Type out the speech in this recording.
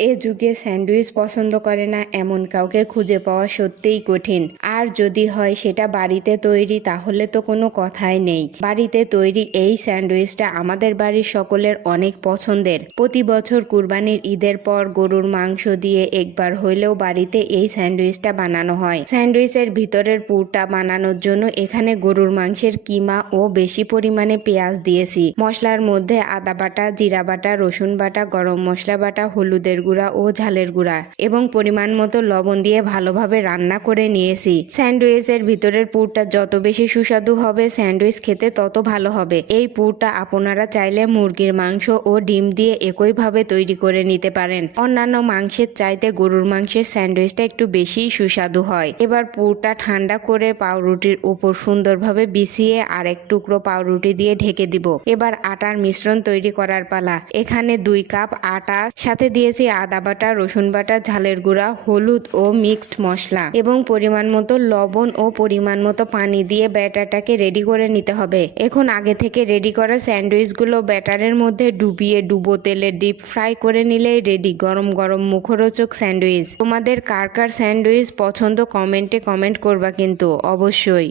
এ যুগে স্যান্ডউইচ পছন্দ করে না এমন কাউকে খুঁজে পাওয়া সত্যিই কঠিন। আর যদি হয় সেটা বাড়িতে তৈরি, তাহলে তো কোনো কথাই নেই। বাড়িতে তৈরি এই স্যান্ডউইচটা আমাদের বাড়ির সকলের অনেক পছন্দের। প্রতি বছর কুরবানির ঈদের পর গরুর মাংস দিয়ে একবার হইলেও বাড়িতে এই স্যান্ডউইচটা বানানো হয়। স্যান্ডউইচের ভিতরের পুরটা বানানোর জন্য এখানে গরুর মাংসের কিমা ও বেশি পরিমাণে পেঁয়াজ দিয়েছি। মশলার মধ্যে আদা বাটা, জিরা বাটা, রসুন বাটা, গরম মশলা বাটা, হলুদের গুঁড়া ও ঝালের গুঁড়া এবং পরিমাণ মতো লবণ দিয়ে ভালোভাবে রান্না করে নিয়েছি। স্যান্ডউইচের ভিতরের পুরটা যত বেশি সুস্বাদু হবে, স্যান্ডউইচ খেতে তত ভালো হবে। এই পুরটা আপনারা চাইলে মুরগির মাংস ও ডিম দিয়ে একইভাবে তৈরি করে নিতে পারেন। অন্যান্য মাংসের চাইতে গরুর মাংসের স্যান্ডউইচটা একটু বেশি সুস্বাদু হয়। এবার পুরটা ঠান্ডা করে পাউরুটির উপর সুন্দরভাবে বিছিয়ে আর এক টুকরো পাউরুটি দিয়ে ঢেকে দিব। এবার আটার মিশ্রণ তৈরি করার পালা। এখানে 2 কাপ আটা, সাথে দিয়েছি আদা বাটা, রসুন বাটা, ঝালের গুঁড়া, হলুদ ও মিক্সড মশলা এবং পরিমাণ মতো লবণ ও পরিমাণ মতো পানি দিয়ে ব্যাটারটাকে রেডি করে নিতে হবে। এখন আগে থেকে রেডি করা স্যান্ডউইচগুলো ব্যাটারের মধ্যে ডুবিয়ে ডুবো তেলে ডিপ ফ্রাই করে নিলেই রেডি গরম গরম মুখরোচক স্যান্ডউইচ। তোমাদের কার কার স্যান্ডউইচ পছন্দ কমেন্টে কমেন্ট করবা কিন্তু অবশ্যই।